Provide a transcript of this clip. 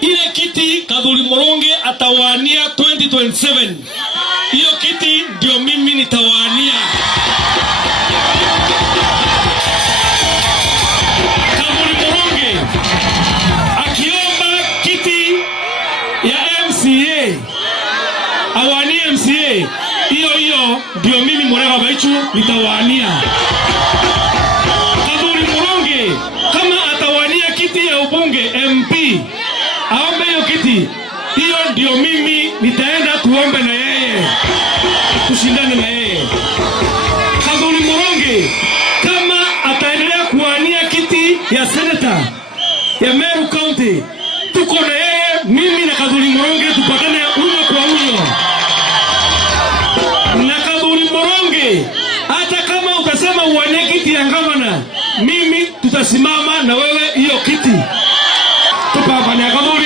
ile kiti Kadhuri Moronge atawania 2027. Hiyo kiti ndio mimi nitawania. Kadhuri Moronge akiomba kiti ya MCA, awanie MCA, hiyo ndio mimi Murega Baichu nitawania. Kadhuri Moronge kama atawania kiti ya ubunge MP, aombe hiyo kiti, hiyo ndio mimi nitaenda tuombe na yeye, tushindane na yeye. Kadhuri Moronge kama ataendelea kuwania kiti ya senator ya Meru County, tuko na yeye, mimi na Kadhuri Moronge tupatane uno kwa uno. Na Kadhuri Moronge hata kama utasema uwanie kiti ya gavana, mimi tutasimama na wewe hiyo kiti. Tupambane Kadhuri